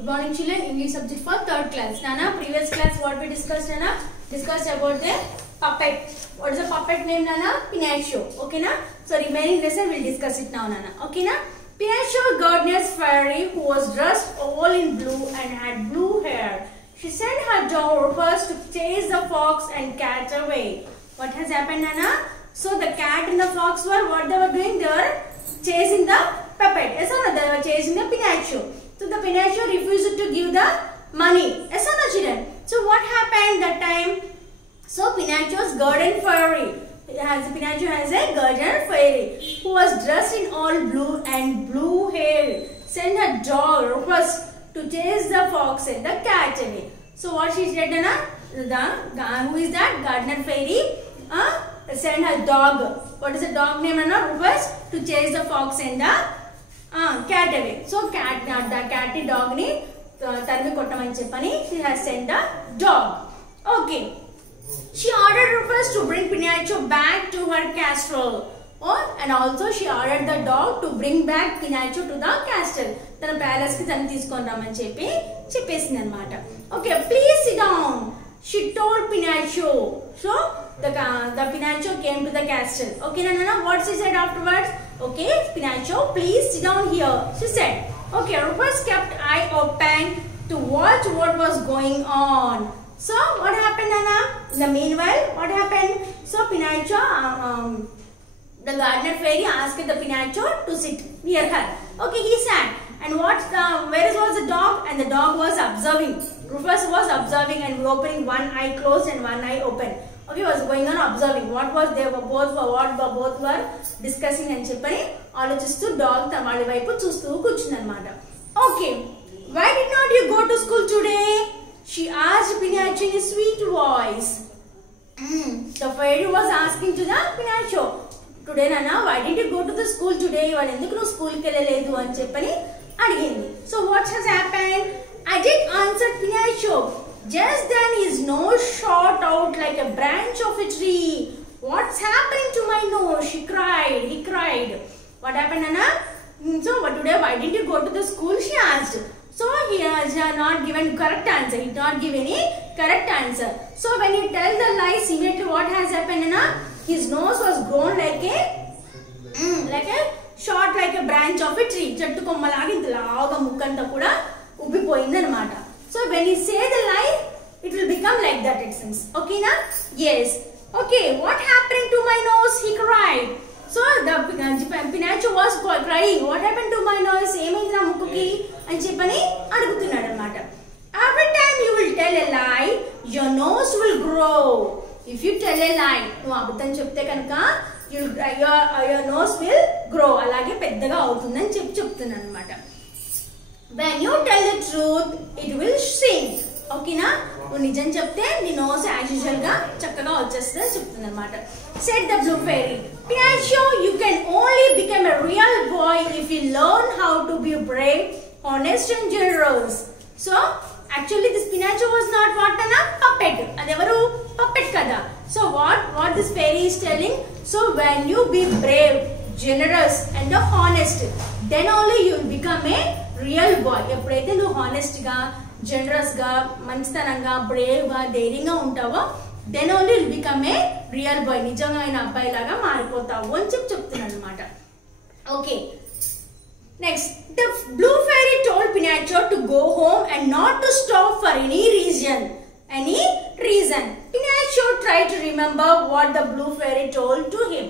Good morning, children. English subject for 3rd class. Nana, previous class what we discussed, Nana? Discussed about the puppet. What is the puppet name, Nana? Pinocchio. Okay, na? So remaining lesson we'll discuss it now, Nana. Okay, na? Pinocchio Gardner's fairy who was dressed all in blue and had blue hair. She sent her dog first to chase the fox and cat away. What has happened, Nana? So the cat and the fox were what they were doing? They were chasing the puppet. Yes or no? They were chasing the Pinocchio. So the Pinocchio refused to give the money. Yes or no, children? So what happened that time? So Pinocchio's garden fairy. Pinocchio has a garden fairy who was dressed in all blue and blue hair. Sent her dog first to chase the fox and the cat away. So what she said, Nana? Who is that? Gardener fairy sent her dog. What is the dog name, Nana? Rufus, to chase the fox and the cat away. So the cat dog ni tarmi kottamani cheppani she has sent the dog. Okay. She ordered Rufus to bring Pinocchio back to her castle. Oh, and also she ordered the dog to bring back Pinocchio to the castle. Tana palace ki tanu తీసుకొని రమ్మని చెప్పేసింది అన్నమాట. Okay, please sit down. She told Pinocchio. So the Pinocchio came to the castle. Okay, Nana, what she said afterwards? Okay, Pinocchio, please sit down here. She said. Okay, Rufus kept eye open to watch what was going on. So what happened, Nana? In the meanwhile, what happened? So Pinocchio, the gardener fairy asked the Pinocchio to sit near her. Okay, he sat. And where was the dog? And the dog was observing. Rufus was observing and opening one eye closed and one eye open. Okay, was going on observing. What both were discussing and cheppani ఆలోచిస్తూ dog వాళ్ళ వైపు చూస్తూ కూర్చుందన్నమాట. Okay, why did not you go to school today? She asked Pinocchio in a sweet voice. The fairy was asking to the Pinocchio. Today, Nana, why did you go to the school today? వాళ్ళు ఎందుకు నువ్వు స్కూల్కి వెళ్ళలేదు అని చెప్పని అడిగింది. So what has happened? I did answer Pinocchio. Just then his nose shot out like a branch of a tree. What's happening to my nose? He cried. What happened, Nana? So today, why didn't you go to the school? She asked. So he has not given correct answer. He did not give any correct answer. So when he tell the lies, immediately what has happened, Nana? His nose was grown like a short like a branch of a tree. చెట్టు కొమ్మలాగా ఇంతలాగా ముక్కంతా కూడా ఉబ్బిపోయింది అన్నమాట. So when he say the lie, it will become like that, it seems. Okay, na? Yes. Okay, what happened to my nose? He cried. So the Pinocchio was crying. What happened to my nose? ఏమైంది నా ముక్కుకి అని చెప్పని అడుగుతున్నాడు అన్నమాట. Every time you will tell a lie, your nose will grow. If you tell a lie, నువ్వు అబద్ధం చెప్తే కనుక your nose will grow. అలాగే పెద్దగా అవుతుందని చెప్తున్నాను అన్నమాట. When you tell the truth, it will shrink. Okay na? నువ్వు నిజం చెప్తే నీ నోస్ యాజ్ యూజువల్ గా చక్కగా వచ్చేస్తుంది అని చెప్తుంది అన్నమాట. Said the blue fairy. Pinocchio, you can only become a real boy if you learn how to be brave, honest and generous. So actually this Pinocchio was not what a puppet. అదెవరు puppet కదా. So what this fairy is telling? So when you be brave, generous and honest, then only you will become a real boy. ఎప్పుడైతే నువ్వు honest గా, generous గా, మంచితనంగా, Brave గా, ధైర్యంగా ఉంటావో then only will become a real boy. నిజంగా ఆయన అబ్బాయి లాగా మారిపోతావు అని చెప్తున్నాను అనమాట. Okay, next the blue fairy told Pinocchio to go home and not to stop for any reason. Pinocchio tried to remember what the blue fairy told to him.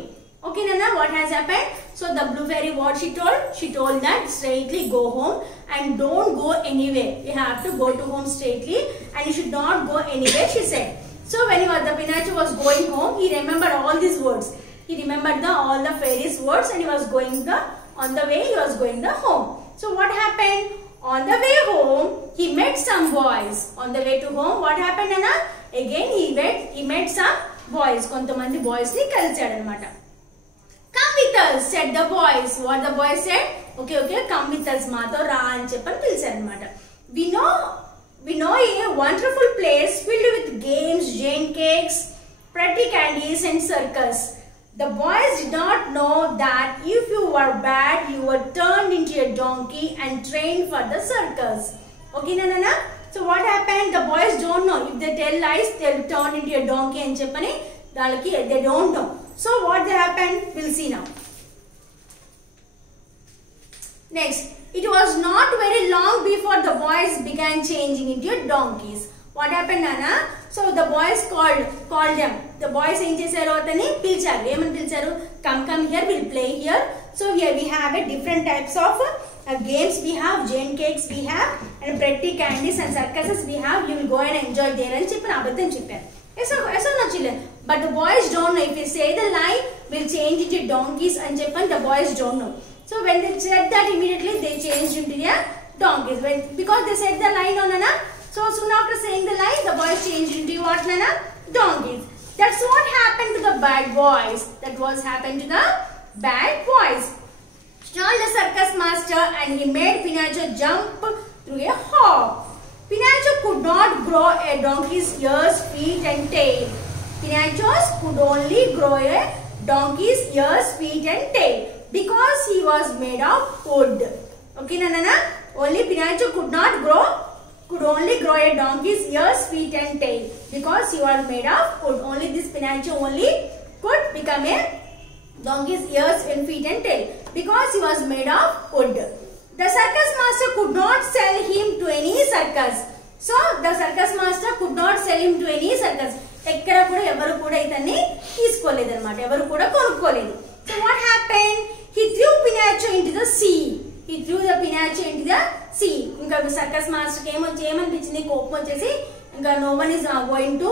Okay, Nana, what has happened? So the blue fairy, what she told? She told that straightly go home and don't go anywhere. You have to go to home straightly and you should not go anywhere, she said. So when the Pinocchio was going home, he remembered all these words. He remembered all the fairy's words and he was going on the way he was going home. So what happened? On the way home, he met some boys. On the way to home, what happened, Nana? Again he met some boys. కొంతమంది boys ని కలిసాడు అన్నమాట. Come with us, said the boys. What the boys said? Okay, come with us, మాతో రా అని చెప్పని పిలిచారు అన్నమాట. We know a wonderful place filled with games, giant cakes, pretty candies and circus. The boys did not know that if you were bad, you were turned into a donkey and trained for the circus. Okay, Nana? So what happened? The boys don't know. If they tell lies, they'll turn into a donkey and cheppani. They don't know. So what happened? We'll see now. Next, it was not very long before the boys began changing into donkeys. What happened, Nana? So the boys called them. The boys ఏం చేశారు అతన్ని పిలిచారు. ఏమని పిలిచారు? Come here, we'll play here. So here we have a different types of games. We have jane cakes, we have and pretty candies and circuses we have. You will go and enjoy there అని చెప్పి అబద్ధం చెప్పారు. ऐसा no children. But the boys don't know. If you say the lie, we'll change into donkeys and చెప్పని the boys don't know. So when they said that, immediately they changed into their donkeys. Because they said the lie, no, Nana. So soon after saying the lie, the boys changed into what, Nana? Donkeys. That's what happened to the bad boys. That was happened to the bad boys. Told the circus master and he made Pinocchio jump through a hop. Pinocchio could not grow a donkey's ears, feet and tail. Pinocchio could only grow a donkey's ears, feet and tail. Because he was made of wood. Okay, Nana? Only Pinocchio could only grow a donkey's ears, feet and tail. Because he was made of wood. Only this Pinocchio only could become a donkey's ears and feet and tail. Because he was made of wood. The circus master could not sell him to any circus. So, the circus master could not sell him to any circus. ఎక్కడ కూడా ఎవరు కూడా ఇతన్ని తీసుకోలేదు అన్నమాట. ఎవరు కూడా కొనుక్కోలేదు. So, what happened? He threw Pinocchio into the sea. He threw the Pinocchio into the sea. ఇంకా సర్కస్ మాస్టర్ కి ఏమనిపించింది? కోపం వచ్చేసి ఇంకా no one is going to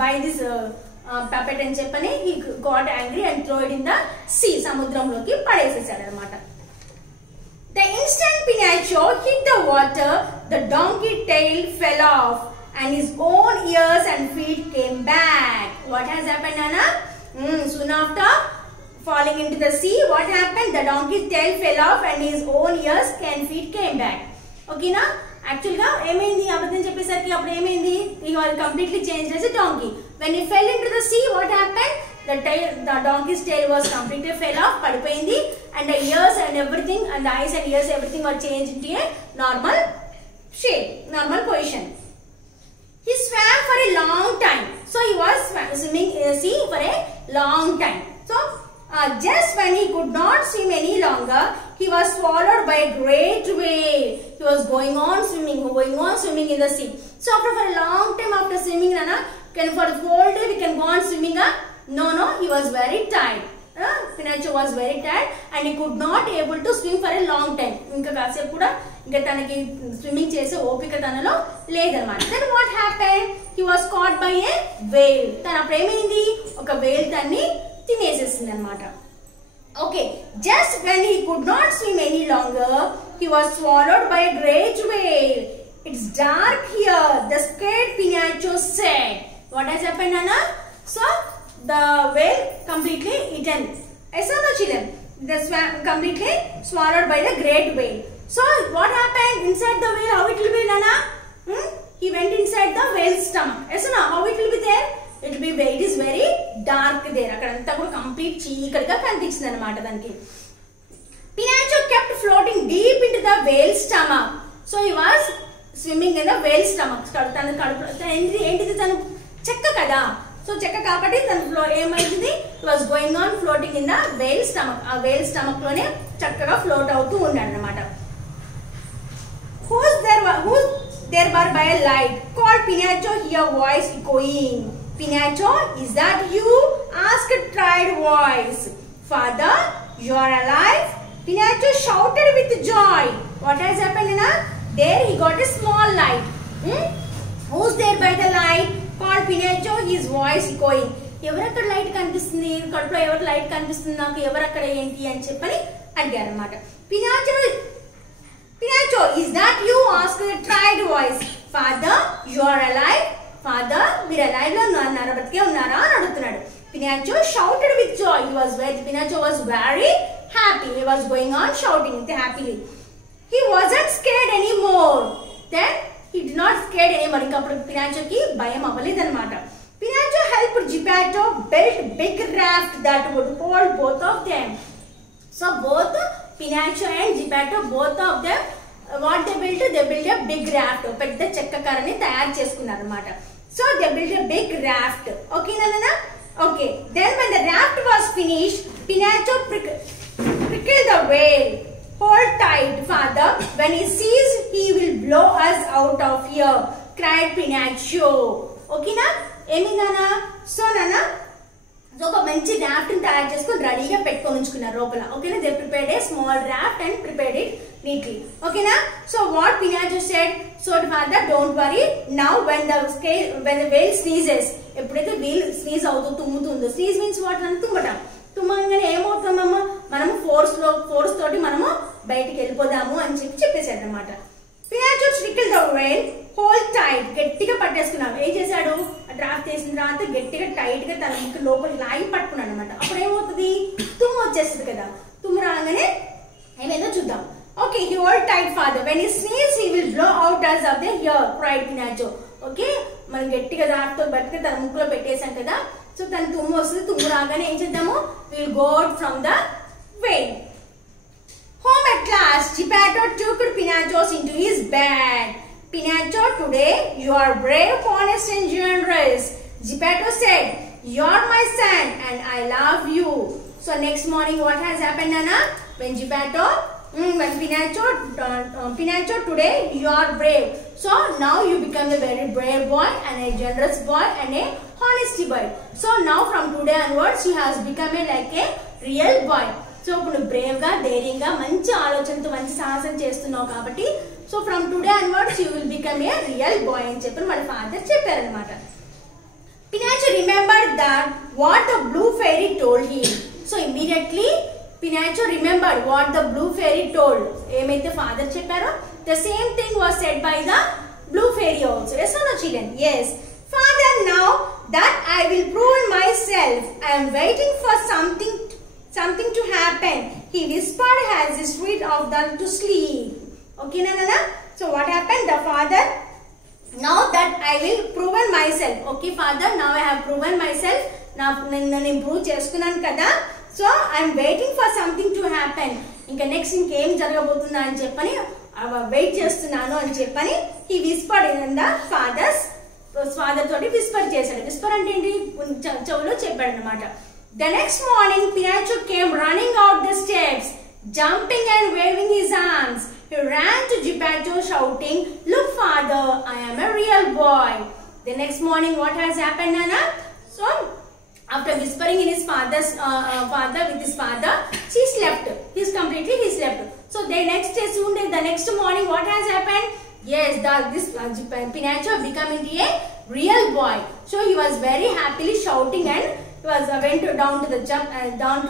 buy this puppet అని చెప్పని he got angry and threw it in the sea. సముద్రంలోకి పడేసేసాడు అన్నమాట. The instant Pinocchio hit the water, the donkey tail fell off and his own ears and feet came back. What has happened, Nana? Soon after falling into the sea, what happened? The donkey's tail fell off and his own ears and feet came back. Okay, na? Actually, ఏమైంది? అబద్ధం చెప్పేసరికి అప్పుడు ఏమైంది? He was completely changed as a donkey. When he fell into the sea, what happened? The donkey's tail was completely fell off, పడిపోయింది, and the ears and everything, and the eyes and ears, everything were changed into a normal shape, normal position. He swam for a long time. So he was swimming in the sea for a long time. So just when he could not swim any longer, he was swallowed by a great wave. He was going on swimming in the sea. So for a long time after swimming, Nana, for the whole day we can go on swimming? No, he was very tired. Pinocchio was very tired and he could not able to swim for a long time. ఇంకా కాసేపు కూడా ఇంకా తనకి swimming చేసే ఓపిక తనలో లేదన్నమాట. Then what happened? He was caught by a whale. తన అప్పుడు ఏమైంది? ఒక whale తన్ని తినేసేసింది అన్నమాట. Okay, just when he could not swim any longer, he was swallowed by a great whale. It's dark here, the scared Pinocchio said. What has happened, Nana? So the whale completely eaten. ऐसा ना children. The completely swallowed by the great whale. So what happened inside the whale? How it will be, Nana? He went inside the whale's stomach. ऐसा ना? How it will be there? It is very dark there. అక్కడంతా కూడా complete చీకటిగా కనిపించింది అన్నమాట దానికి. Pinocchio kept floating deep into the whale's stomach. So he was swimming in the whale's stomach. తన కడుపు ఏంటిది తను చెక్క కదా. సో చెక్క కాబట్టి తన ఏమైంది? It was going on floating in the whale's stomach. ఆ whale stomach లోనే చక్కగా ఫ్లోట్ అవుతూ ఉన్నాడు అన్నమాట. Who's there were by a light? Called Pinocchio, hear voice echoing. Pinocchio, is that you? Asked a tired voice. Father, you are alive? Pinocchio shouted with joy. What has happened, Nana? There he got a small light. Who's there by the light? Called Pinocchio, his voice echoing. ఎవరక్కడ light కనిపిస్తుంది? కడుపులో ఎవరు light కనిపిస్తుంది నాకు? ఎవరక్కడ ఏంటి అని చెప్పని అడిగారు అన్నమాట. Pinocchio, is that you? Asked a tired voice. Father, you are alive? Father, మీరు alive లో ఉన్నారా? బతికే ఉన్నారా అని అడుగుతున్నాడు. Pinocchio shouted with joy. Pinocchio was very happy. He was going on shouting happily. He wasn't scared anymore. Then he did not scared anymore. ఇంకా అప్పుడు Pinocchio కి భయం అవ్వలేదు అన్నమాట. Pinocchio helped Geppetto build big raft that would hold both of them. So both Pinocchio and Geppetto, both of them what they built a big raft. పెద్ద చెక్క కర్రని తయారు చేసుకున్నారు అన్నమాట. So they built a big raft. ఓకేనా? Okay. Then when the raft was finished, Pinocchio prickled the whale. Hold tight, father. When he sees, he will blow us out of here, cried Pinocchio. ఓకేనా? ఏమిందనా? So నానా ఒక మంచి raft ని తయారు చేసుకుని రెడీగా పెట్టుకొని ఉంచుకున్నారు లోపల. ఓకేనా? They prepared a small raft and prepared it neatly. ఓకేనా? So what Pinocchio said, so father don't worry, now when the whale sneezes, ఎప్పుడైతే వీల్ స్నీజ్ అవుతూ తుమ్ముతుందో, స్నీజ్ మీన్స్ వాట్ అని తుమ్మటం, తుమ్మగానే ఏమవుతుందమ్మా మనము ఫోర్స్ తోటి మనము బయటికి వెళ్ళిపోదాము అని చెప్పేశాడు అనమాట. Pinocchio trickled the whale, hold tight, గట్టిగా పట్టేసుకున్నాడు. ఏం చేశాడు? డ్రాఫ్ట్ చేసిన తర్వాత గట్టిగా టైట్ గా తన ముక్కు లోపలికి లాగి పట్టుకున్నాడు అనమాట. అప్పుడు ఏమవుతుంది? తుమ్ము వచ్చేస్తుంది కదా. తుమ్ము రాగానే ఏమైందో చూద్దాం. Okay, he hold tight father, when he sneeze he will blow out us of the ear, cried Pinocchio. Okay, మనం గట్టిగా డ్రాఫ్ట్ తో బట్టి తన ముక్కులో పెట్టేశాం కదా. సో తన తుమ్ము వస్తుంది. తుమ్ము రాగానే ఏం చేద్దాము? we will go out from the whale. Home at last, Geppetto took Pinocchio into his bed. Pinocchio, today you are brave, honest and generous. Geppetto said, you are my son and I love you. So next morning what has happened, Nana? When Pinocchio, today you are brave. So now you become a very brave boy and a generous boy and a honesty boy. So now from today onwards you has become like a real boy. So ఇప్పుడు brave గా, ధైర్యంగా, మంచి ఆలోచనతో మంచి సాహసం చేస్తున్నావు కాబట్టి so from today onwards you will become a real boy అని చెప్పి వాళ్ళ ఫాదర్ చెప్పారనమాట. Pinocchio remembered that what the blue fairy told him. So immediately Pinocchio remembered what the blue fairy told. ఏమైతే ఫాదర్ చెప్పారో the same thing was said by the blue fairy also. Yes or no children? Yes. Father, now that I will prove myself, I am waiting for something to happen, he whispered as he slid off to sleep. Okay, Nana? So what happened? The father, now that I will prove myself. Okay, father, now I have proven myself. Now nanu improve చేసుకున్నాను కదా. So I am waiting for something to happen. ఇంకా next ఇంకేం జరగబోతుందా అని చెప్పని wait చేస్తున్నాను అని చెప్పని he whispered in the father తోటి విస్పర్ చేశాడు. విస్పర్ అంటే ఏంటి? చెవులో చెప్పాడు అన్నమాట. The next morning, Pinocchio came running out the steps, jumping and waving his arms. He ran to Geppetto shouting, look father, I am a real boy. The next morning, what has happened, Nana? So, after whispering in his father, he slept. He slept. So, the next morning, what has happened? Yes, Pinocchio became a real boy. So, he was very happily shouting and went down to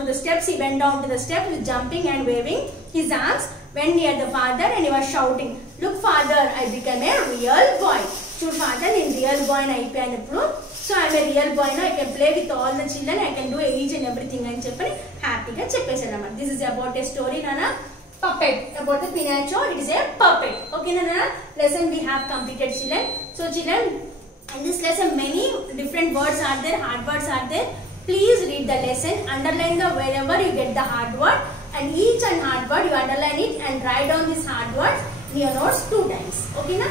the steps. He went down to the steps with jumping and waving his arms. Went near the father and he was shouting, "Look, father, I became a real boy." So, father, I'm real boy and I can prove. So, I'm a real boy now. I can play with all the children. I can do each and everything. And happy ga cheppesadu. This is about a story, Nana. Puppet. About the Pinocchio. It is a puppet. Okay, Nana. Lesson we have completed, children. So, children, in this lesson, many different words are there, hard words are there. Please read the lesson, underline the wherever you get the hard word, and each and hard word you underline it and write down this hard word in your notes 2 times. Okay, na?